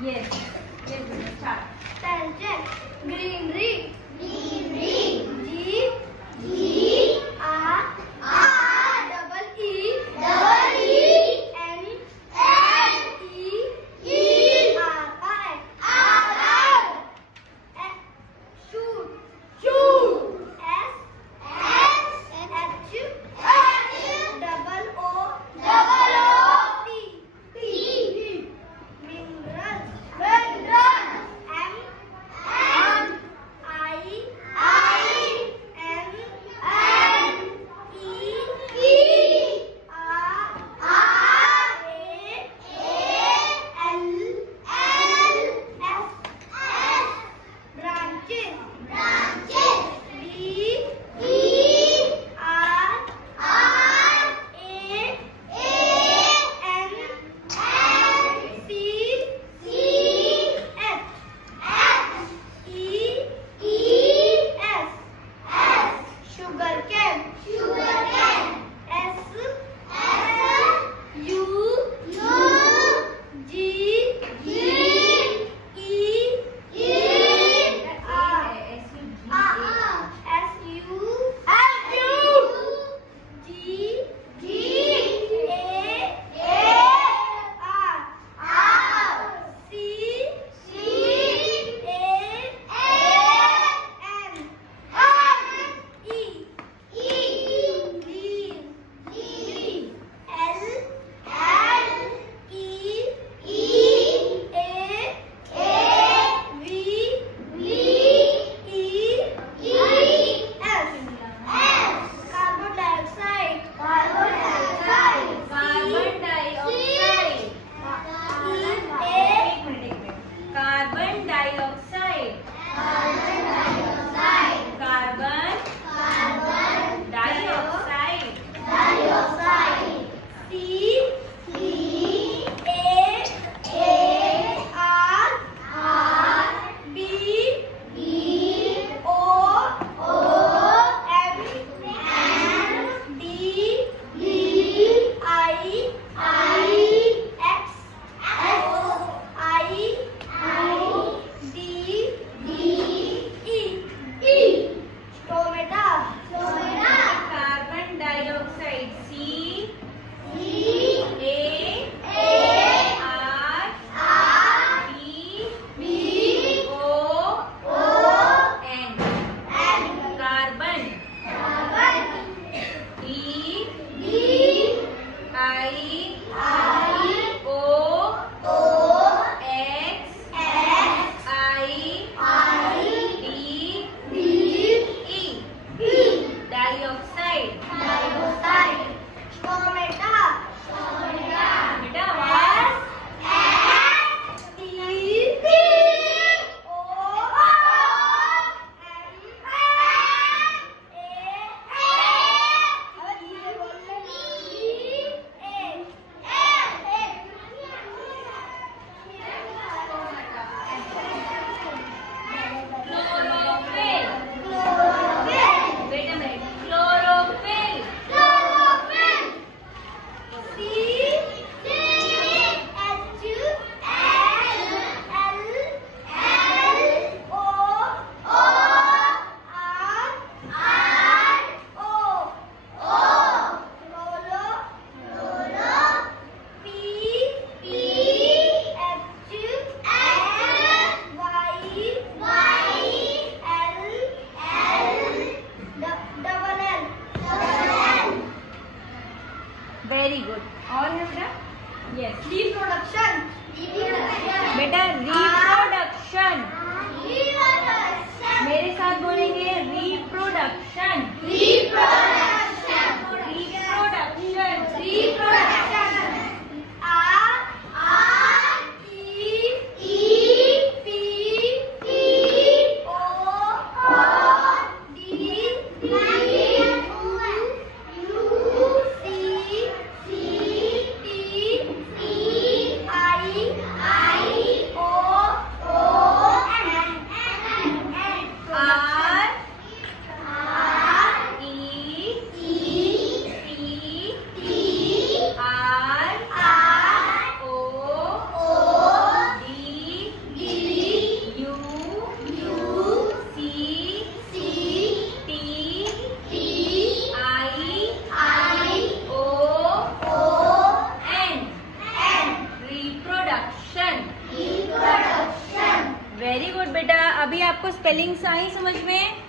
Yes. Yes, start. Tangent. Greenery. Greenery. G. G. R. R. Double E. Double E. N. N. E. E. R. R. R. R. Shoot. Shoot. S. S. H. H. Double O. Double O. T. T. Mineral. Mineral. M. M. I. I. M. M. E. E. R. R. A. L. L. S. S. Branches. Branches. B. B. R. R. A. N. N. C. C. H. H. E. E. S. S. Sugar cane. Sugar cane. S. S. U. U. G. G. E. E. R. S. U. S. U. G. G. A. R. R. C. C. A. N. E. E. Leaf. Leaf. L. L. E. E. A. V. V. E. E. S. S. Carbon dioxide. Carbon dioxide. Carbon dioxide. एक minute. Carbon dioxide. Carbon dioxide. Carbon dioxide. Dioxide. C. C. A. R. R. B. B. O. O. M. N. D. D. I. I. X. X. I. I. D. D. E. E. Stomata. Stomata. Carbon dioxide. C. C. A. R. R. B. B. O. O. N. N. Carbon. Carbon. E. D. I. I. O. O. X. X. I. I. D. D. E. E. Dioxide. Dioxide. Stomata. Stomata. बेटा S. S. T. T. O. Chlorophyll. Chlorophyll. Wait a minute. Chlorophyll. Chlorophyll. C. C. H. L. L. O. O. R. R. O. O. Rolo. Rolo. P. P. H. L. Y. Y. L. L. Double L. Double L. Very good. और है बेटा? Yes. Reproduction. बेटा reproduction. Reproduction. मेरे साथ बोलेंगे reproduction. Reproduction. Reproduction. Reproduction. R. R. E. E. P. P. O. O. D. D. U. C. C. T. T. I. I. O. O. N. N. N. R. R. E. Very good बेटा। अभी आपको spellings आई समझ में?